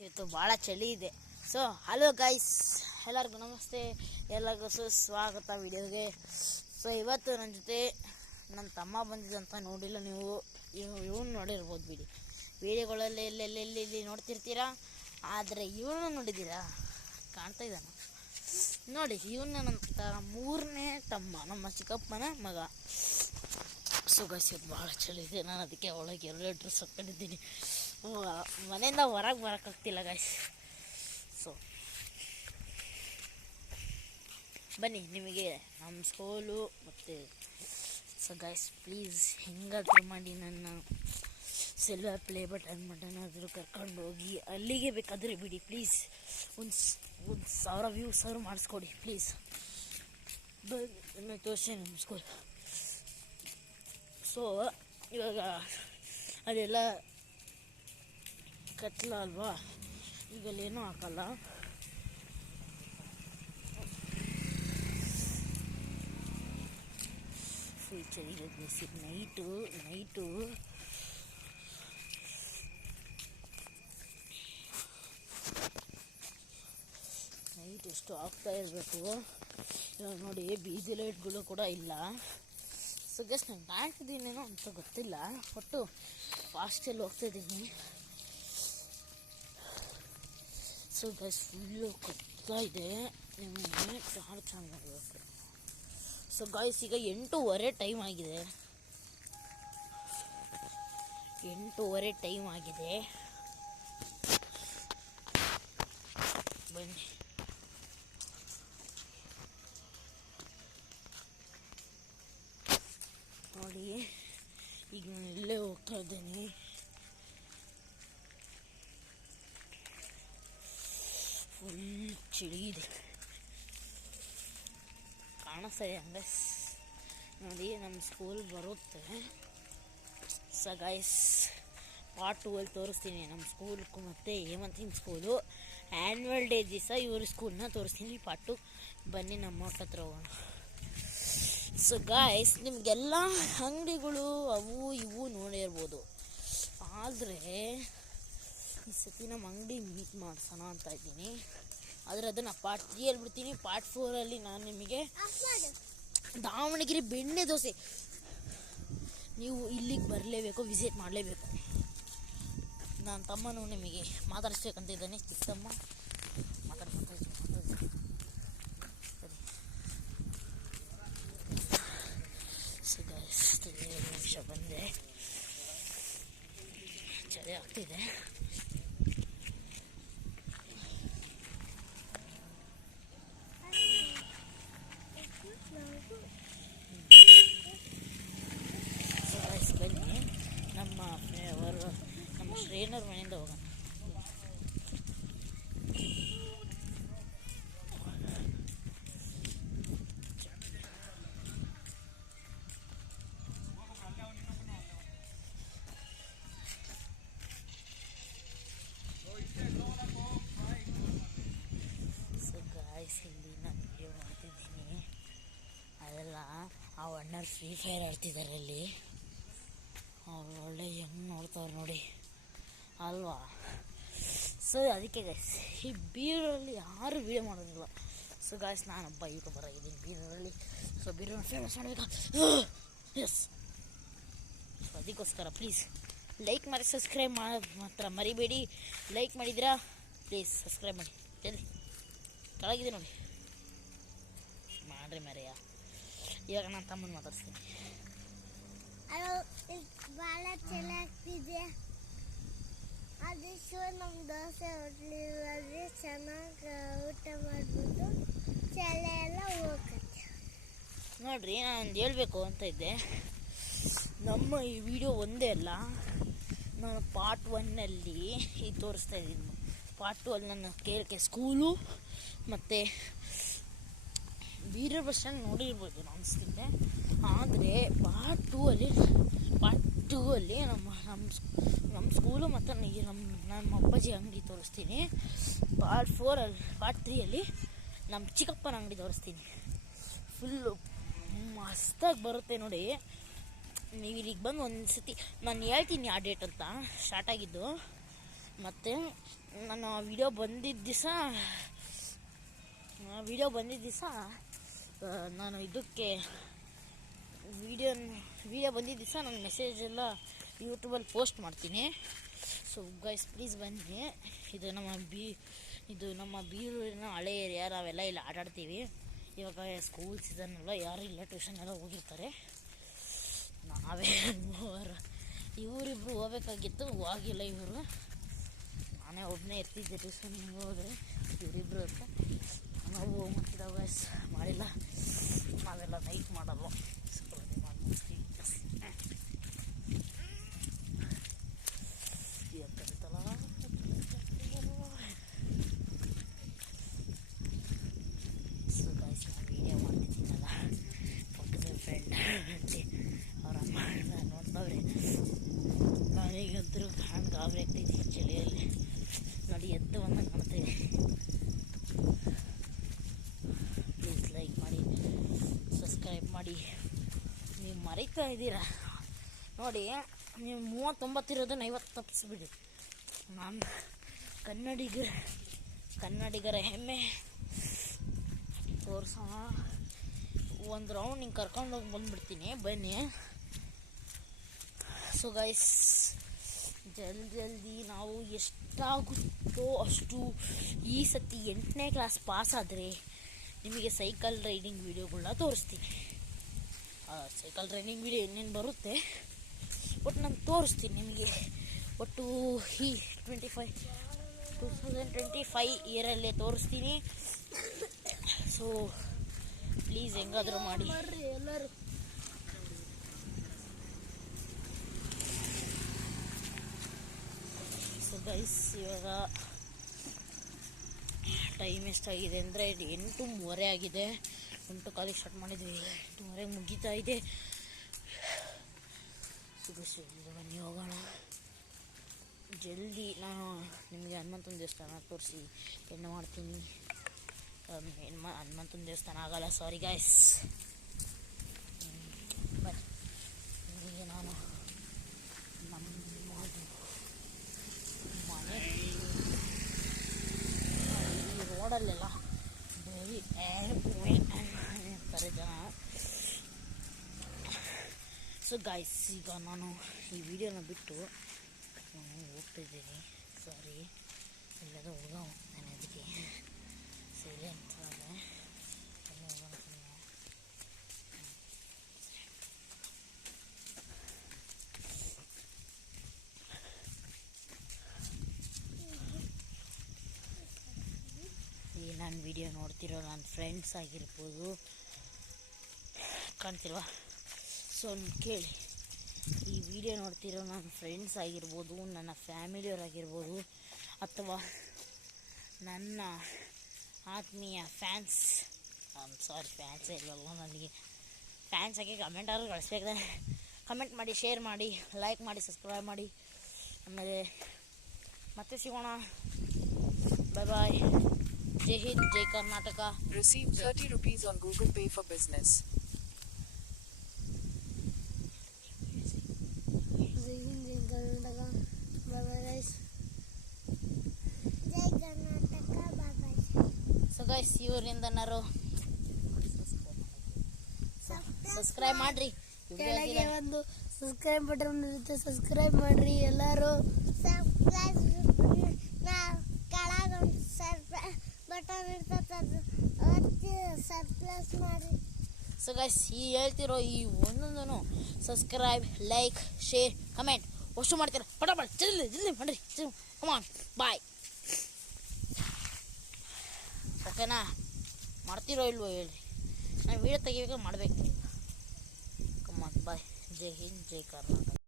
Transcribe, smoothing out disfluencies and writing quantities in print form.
ಇವತ್ತು ಭಾಳ ಚಳಿ ಇದೆ. ಸೊ ಹಲೋ ಗೈಸ್, ಎಲ್ಲರಿಗೂ ನಮಸ್ತೆ, ಎಲ್ಲರಿಗೂ ಸುಸ್ವಾಗತ ವಿಡಿಯೋಗೆ. ಸೊ ಇವತ್ತು ನನ್ನ ಜೊತೆ ನನ್ನ ತಮ್ಮ ಬಂದಿದ್ದಂತ ನೋಡಿಲ್ಲ ನೀವು, ಇವನು ನೋಡಿರ್ಬೋದು ಬಿಡಿ, ವಿಡಿಯೋಗಳಲ್ಲಿ ಎಲ್ಲೆಲ್ಲಿ ನೋಡ್ತಿರ್ತೀರಾ. ಆದರೆ ಇವನು ನೋಡಿದ್ದೀರಾ, ಕಾಣ್ತಾ ಇದ್ದಾನೆ ನೋಡಿ. ಇವನ್ನ ನನ್ನ ಮೂರನೇ ತಮ್ಮ, ನಮ್ಮ ಚಿಕ್ಕಪ್ಪನ ಮಗ. ಸೊ ಗೈಸ್ ಇವತ್ತು ಭಾಳ ಚಳಿ ಇದೆ, ನಾನು ಅದಕ್ಕೆ ಒಳಗೆ 2 ಡ್ರೆಸ್ ಹಾಕ್ಕೊಂಡಿದ್ದೀನಿ. ಮನೆಯಿಂದ ಹೊರಗೆ ಬರೋಕ್ಕಾಗ್ತಿಲ್ಲ ಗೈಸ್. ಸೊ ಬನ್ನಿ ನಿಮಗೆ ನಮ್ಮ ಸ್ಕೂಲು ಮತ್ತು ಸೊ ಗೈಸ್ ಪ್ಲೀಸ್ ಹೆಂಗಾದರೂ ಮಾಡಿ ನನ್ನ ಸಿಲ್ವರ್ ಪ್ಲೇ ಬಟನ್ ಆದರೂ ಕರ್ಕೊಂಡು ಹೋಗಿ ಅಲ್ಲಿಗೆ ಬೇಕಾದರೆ ಬಿಡಿ ಪ್ಲೀಸ್. ಒಂದು 1000 ವ್ಯೂಸ್ ಆದರೂ ಮಾಡಿಸ್ಕೊಡಿ ಪ್ಲೀಸ್. ಬನ್ನಿ ತೋರಿಸಿ ನಮ್ಮ ಸ್ಕೂಲ್. ಸೊ ಇವಾಗ ಅದೆಲ್ಲ ಕತ್ಲ ಅಲ್ವಾ, ಈಗಲ್ಲೇನೂ ಹಾಕಲ್ಲ. ಫುಲ್ ಚಳಿ ಇರುತ್ತೆ. ನೈಟು ಎಷ್ಟು ಆಗ್ತಾ ಇರಬೇಕು. ಇವಾಗ ನೋಡಿ ಬೀದಿ ಲೈಟ್ಗಳು ಕೂಡ ಇಲ್ಲ. ಸೊ ಗೈಸ್ ನಾನು ಕಾಣ್ತಿದ್ದೀನೇನೋ ಅಂತ ಗೊತ್ತಿಲ್ಲ, ಒಟ್ಟು ಫಾಸ್ಟಲ್ಲಿ ಹೋಗ್ತಾಯಿದ್ದೀನಿ. ಸೊ ಗೈಸ್ ಫುಲ್ಲು ಕತ್ತಾ ಇದೆ, ನಿಮಗೆ ಟಾರ್ಚ್ ಆನ್ ಮಾಡಬೇಕು. ಸೊ ಗೈಸ್ ಈಗ 8:30 ಟೈಮ್ ಆಗಿದೆ. 8:30 ಟೈಮ್ ಆಗಿದೆ. ಬನ್ನಿ ನೋಡಿ, ಈಗ ನಾನು ಇಲ್ಲೇ ಹೋಗ್ತಾ ಇದ್ದೀನಿ. ಫುಲ್ ಚಳಿ ಇದೆ, ಕಾಣಿಸ್ತಾ ಇದೆ ಹಂಗೆ ನೋಡಿ. ನಮ್ಮ ಸ್ಕೂಲ್ ಬರುತ್ತೆ. ಸೊ ಗೈಸ್ ಪಾರ್ಟ್ 2 ಅಲ್ಲಿ ತೋರಿಸ್ತೀನಿ ನಮ್ಮ ಸ್ಕೂಲ್ ಮತ್ತು ಹೇಮಂತಿನ ಸ್ಕೂಲು. ಆ್ಯನ್ಯುವಲ್ ಡೇ ದಿವಸ ಇವ್ರ ಸ್ಕೂಲ್ನ ತೋರಿಸ್ತೀನಿ ಪಾರ್ಟ್ 2. ಬನ್ನಿ ನಮ್ಮ ಹತ್ರ ಹೋಗೋಣ. ಸೊ ಗಾಯ್ಸ್ ನಿಮಗೆಲ್ಲ ಅಂಗಡಿಗಳು ಅವು ಇವು ನೋಡಿರ್ಬೋದು, ಆದರೆ ಈ ಸತಿ ನಮ್ಮ ಅಂಗಡಿ ಮೀಟ್ ಮಾಡಿಸೋಣ ಅಂತ ಇದ್ದೀನಿ. ಆದರೆ ಅದನ್ನು ಪಾರ್ಟ್ 3 ಅಲ್ಲಿ ಬಿಡ್ತೀನಿ. ಪಾರ್ಟ್ 4 ಅಲ್ಲಿ ನಾನು ನಿಮಗೆ ದಾವಣಗೆರೆ ಬೆಣ್ಣೆ ದೋಸೆ, ನೀವು ಇಲ್ಲಿಗೆ ಬರಲೇಬೇಕು, ವಿಸಿಟ್ ಮಾಡಲೇಬೇಕು. ನನ್ನ ತಮ್ಮನೂ ನಿಮಗೆ ಮಾತಾಡಿಸ್ಬೇಕಂತಿದ್ದಾನೆ, ಚಿಕ್ಕಮ್ಮ ಮಾತಾಡ್ಕೊತಾ ಸರಿ. ಸೊ ಗೈಸ್ 2 ನಿಮಿಷ ಬಂದೆ, ಚಳಿ ಆಗ್ತಿದೆ. ಬನ್ನಿ ನಮ್ಮ ಶ್ರೇನರ್ ಮನೆಯಿಂದ ಹೋಗೋಣ. ಸೊ ಗಾಯ್ಸ್ ಇಲ್ಲಿ ನಾನು ವಿಡಿಯೋ ಮಾಡ್ತಿದ್ದೀನಿ, ಅದೆಲ್ಲ ಆ ಅಣ್ಣ ಫ್ರೀ ಫೈರ್ ಆಡ್ತಿದ್ದಾರೆ ಅಲ್ಲಿ. ಅವ್ರು ಒಳ್ಳೆ ಹೆಂಗೆ ನೋಡ್ತಾವ್ರು ನೋಡಿ ಅಲ್ವಾ. ಸೊ ಅದಕ್ಕೆ ಗೈಸ್ ಈ ಬೀರಲ್ಲಿ ಯಾರು ವೀಡಿಯೋ ಮಾಡೋದಿಲ್ಲ. ಸೊ ಗಾಯ್ಸ್ ನಾನೊಬ್ಬ ಯೂಟ್ಯೂಬರ್ ಆಗಿದ್ದೀನಿ ಬೀದರಲ್ಲಿ. ಸೊ ಬೀರನ್ನು ಫೇಮಸ್ ಮಾಡಬೇಕಾ? ಎಸ್. ಸೊ ಅದಕ್ಕೋಸ್ಕರ ಪ್ಲೀಸ್ ಲೈಕ್ ಮಾಡಿ ಸಬ್ಸ್ಕ್ರೈಬ್ ಮಾತ್ರ ಮರಿಬೇಡಿ. ಲೈಕ್ ಮಾಡಿದ್ದೀರಾ ಪ್ಲೀಸ್ ಸಬ್ಸ್ಕ್ರೈಬ್ ಮಾಡಿ, ಜಲ್ದಿ ಕೆಳಗಿದೆ ನೋಡಿ ಮಾಡ್ರಿ ಮರೆಯ. ಇವಾಗ ನಾನು ತಮ್ಮನ ಮಾತಾಡ್ತೀನಿ. ಭಾಳ ಚಳಿ ಆಗ್ತಿದೆ, ಅದಕ್ಕೆ ನಮ್ಮ ದೋಸೆ ಹೋಟ್ಲಿಗೆ ಚೆನ್ನಾಗಿ ಊಟ ಮಾಡ್ಬಿಟ್ಟು ಚಳಿ ಎಲ್ಲ ಹೋಗತ್ತೆ. ನೋಡ್ರಿ ನಾನು ಹೇಳ್ಬೇಕು ಅಂತ ಇದ್ದೆ, ನಮ್ಮ ಈ ವಿಡಿಯೋ ಒಂದೇ ಅಲ್ಲ, ನಾನು ಪಾರ್ಟ್ 1 ಈಗ ತೋರಿಸ್ತಾ ಇದ್ದೀನಿ. ಪಾರ್ಟ್ 2 ಅಲ್ಲಿ ನನ್ನ ಕೇಳಿಕೆ ಸ್ಕೂಲು ಮತ್ತು ಬೀರರ್ ಬಸ್ ಸ್ಟ್ಯಾಂಡ್ ನೋಡಿರ್ಬೋದು ನಾನು ಅನಿಸ್ತಿದ್ದೆ. ಆದರೆ ಪಾರ್ಟ್ 2 ಅಲ್ಲಿ ನಮ್ಮ ಸ್ಕೂಲು ಮತ್ತು ನಮ್ಮ ಅಪ್ಪಾಜಿ ಅಂಗಡಿ ತೋರಿಸ್ತೀನಿ. ಪಾರ್ಟ್ 3 ಅಲ್ಲಿ ನಮ್ಮ ಚಿಕ್ಕಪ್ಪನ ಅಂಗಡಿ ತೋರಿಸ್ತೀನಿ. ಫುಲ್ಲು ಮಸ್ತಾಗಿ ಬರುತ್ತೆ ನೋಡಿ. ನೀವು ಇಲ್ಲಿಗೆ ಬಂದು ಒಂದು ಸತಿ ನಾನು ಹೇಳ್ತೀನಿ ಆ ಡೇಟ್ ಅಂತ ಸ್ಟಾರ್ಟ್ ಆಗಿದ್ದು. ಮತ್ತು ನಾನು ವಿಡಿಯೋ ಬಂದಿದ್ದ ದಿವಸ ನಾನು ಇದಕ್ಕೆ ವಿಡಿಯೋ ಬಂದಿದ್ದ ದಿವಸ ನಾನು ಮೆಸೇಜೆಲ್ಲ ಯೂಟ್ಯೂಬಲ್ಲಿ ಪೋಸ್ಟ್ ಮಾಡ್ತೀನಿ. ಸೊ ಗೈಸ್ ಪ್ಲೀಸ್ ಬನ್ನಿ. ಇದು ನಮ್ಮ ಬೀರೂರಿನ ಹಳೆ ಏರಿಯಾ. ನಾವೆಲ್ಲ ಇಲ್ಲಿ ಆಟಾಡ್ತೀವಿ. ಇವಾಗ ಸ್ಕೂಲ್ ಸೀಸನ್ ಎಲ್ಲ ಯಾರು ಇಲ್ಲ, ಟ್ಯೂಷನ್ ಎಲ್ಲ ಹೋಗಿರ್ತಾರೆ. ನಾವೇ ಇವರಿಬ್ರು ಹೋಗ್ಬೇಕಾಗಿತ್ತು, ಹೋಗಿಲ್ಲ ಇವರು. ನಾನೇ ಒಬ್ಬನೇ ಎತ್ತಿದ್ದೆ ಟ್ಯೂಷನ್ಗೆ ಹೋದರೆ, ಇವರಿಬ್ರು ಅಂತ ನಾವು ಹೋಗ್ತಿದ್ದಾವೆ ಗೈಸ್. ಮಾಡಿಲ್ಲ, ನಾವೆಲ್ಲ ನೈಟ್ ಮಾಡಲ್ಲ, ವೀಡಿಯೋ ಮಾಡ್ತಿದ್ದೀನಲ್ಲ, ಪಕ್ಕದ ಫ್ರೆಂಡ್ ಅವ್ರ ಅಮ್ಮ ನೋಡ್ತಾವ್ರೆ. ನನಗಂತರೂ ಗಾಬರಿ ಆಗ್ತೈತಿ ಚಳಿಯಲ್ಲಿ. ನೋಡಿ ಎದ್ದು ಬಂದಂಗೆ ಕಾಣ್ತೀವಿ. ಪ್ಲೀಸ್ ಲೈಕ್ ಮಾಡಿ, ಸಬ್ಸ್ಕ್ರೈಬ್ ಮಾಡಿ. ನೀವು ಮರೀತಾ ಇದ್ದೀರಾ ನೋಡಿ. ನೀವು 39 ಇರೋದನ್ನ 50 ತಪ್ಪಿಸ್ಬಿಡಿ. ನಾನು ಕನ್ನಡಿಗರ ಹೆಮ್ಮೆ ತೋರಿಸೋಣ. ಒಂದು ರೌಂಡ್ ಹಿಂಗೆ ಕರ್ಕೊಂಡೋಗಿ ಬಂದುಬಿಡ್ತೀನಿ, ಬನ್ನಿ. ಸೊ ಗೈಸ್, ಜಲ್ದಿ ನಾವು ಎಷ್ಟಾಗುತ್ತೋ ಅಷ್ಟು ಈ ಸತಿ 8ನೇ ಕ್ಲಾಸ್ ಪಾಸ್ ಆದರೆ ನಿಮಗೆ ಸೈಕಲ್ ರೈಡಿಂಗ್ ವೀಡಿಯೋಗಳನ್ನ ತೋರಿಸ್ತೀನಿ. ಸೈಕಲ್ ರೈಡಿಂಗ್ ವೀಡಿಯೋ ಏನೇನು ಬರುತ್ತೆ ಒಟ್ಟು ನಾನು ತೋರಿಸ್ತೀನಿ ನಿಮಗೆ. ಒಟ್ಟು ಈ 2025 ಇಯರಲ್ಲೇ ತೋರಿಸ್ತೀನಿ. ಸೊ ಪ್ಲೀಸ್ ಹೆಂಗಾದರೂ ಮಾಡಿ ಎಲ್ಲರೂ. ಸೊ ಗೈಸ್, ಇವಾಗ ಟೈಮ್ ಎಷ್ಟಾಗಿದೆ ಅಂದರೆ 8:03 ಆಗಿದೆ. 8 ಕಾಲಿಗೆ ಸ್ಟಾರ್ಟ್ ಮಾಡಿದ್ವಿ, 8:03 ಮುಗೀತಾ ಇದೆ. ಬನ್ನಿ ಹೋಗೋಣ ಜಲ್ದಿ. ನಾನು ನಿಮಗೆ ಹನುಮಂತನ ದೇವಸ್ಥಾನ ತೋರಿಸಿ ಎಣ್ಣೆ ಮಾಡ್ತೀನಿ. ಹನುಮಂತನ ದೇವಸ್ಥಾನ ಆಗಲ್ಲ, ಸಾರಿ ಗೈಸ್. ಬಟ್ ನಿಮಗೆ ನಾನು ನಮ್ಮ ಮನೆ ಈ ರೋಡಲ್ಲೆಲ್ಲ ಬರೀ ಅಂತಾರೆ ಜನ. ಸೊ ಗೈಸ್, ಈಗ ನಾನು ಈ ವಿಡಿಯೋನ ಬಿಟ್ಟು ಹೋಗ್ತಿದ್ದೀನಿ. ಸಾರಿ, ಎಲ್ಲದೂ ಹುಡುಗ ಹೋಗ್ತಾನೆ, ಅದಕ್ಕೆ ಸೈಲೆಂಟ್ ಆದೆ. ಈ ನಾನು ವಿಡಿಯೋ ನೋಡ್ತಿರೋ ನನ್ನ ಫ್ರೆಂಡ್ಸ್ ಆಗಿರ್ಬೋದು, ಕಾಣ್ತಿಲ್ವಾ? ಸೊ ಕೇಳಿ, ಈ ವಿಡಿಯೋ ನೋಡ್ತಿರೋ ನನ್ನ ಫ್ರೆಂಡ್ಸ್ ಆಗಿರ್ಬೋದು, ನನ್ನ ಫ್ಯಾಮಿಲಿಯವರಾಗಿರ್ಬೋದು, ಅಥವಾ ನನ್ನ ಆತ್ಮೀಯ ಫ್ಯಾನ್ಸ್, ಸಾರಿ ಫ್ಯಾನ್ಸ್ ಇಲ್ಲವಲ್ಲ, ನನಗೆ ಫ್ಯಾನ್ಸ್ ಆಗಿ ಕಮೆಂಟ್ ಆದ್ರೂ ಕಳಿಸ್ಬೇಕು. ಕಮೆಂಟ್ ಮಾಡಿ, ಶೇರ್ ಮಾಡಿ, ಲೈಕ್ ಮಾಡಿ, ಸಬ್ಸ್ಕ್ರೈಬ್ ಮಾಡಿ. ಆಮೇಲೆ ಮತ್ತೆ ಸಿಗೋಣ. Bye bye. ಜೈ ಹಿಂದ್, ಜೈ Karnataka. Receive 30 rupees on Google Pay for business. ಜೈ ಹಿಂದ್, ಜೈ ಕರ್ನಾಟಕ. Bye bye guys. ಜೈ Karnataka, bye bye. So guys, ಇವರಿಂದನಾರು ಸಬ್ಸ್ಕ್ರೈಬ್ ಮಾಡ್ರಿ. ಕೆಳಗೆ ಒಂದು ಸಬ್ಸ್ಕ್ರೈಬ್ ಬಟನ್ ಇರುತ್ತೆ, ಸಬ್ಸ್ಕ್ರೈಬ್ ಮಾಡ್ರಿ ಎಲ್ಲರೂ. ಸಬ್ಸ್ಕ್ರೈಬ್ ಕೆಳಗೆ ಒಂದು ಬಟನ್ ಇರ್ತದೆ, ಸಬ್ಸ್ಕ್ರೈಬ್ ಮಾಡ್ರಿ. ಸೊ ಗೈಸ್, ಈ ಹೇಳ್ತಿರೋ ಈ ಒಂದೊಂದೂ ಸಬ್ಸ್ಕ್ರೈಬ್, ಲೈಕ್, ಶೇರ್, ಕಮೆಂಟ್ ಅಷ್ಟು ಮಾಡ್ತೀರ. ಪಟಾಪಟ ಜಲ್ದಿ ಮಾಡ್ರಿ. ಕಮಾನ್, ಬಾಯ್. ಓಕೆನಾ? ಮಾಡ್ತಿರೋ ಇಲ್ವೋ ಹೇಳ್ರಿ. ನಾನು ವೀಡಿಯೋ ತೆಗಿಬೇಕು, ಮಾಡಬೇಕು ನೀವು. ಕಮಾನ್, ಬಾಯ್. ಜೈ ಹಿಂದ್, ಜೈ ಕರ್ನಾಟಕ.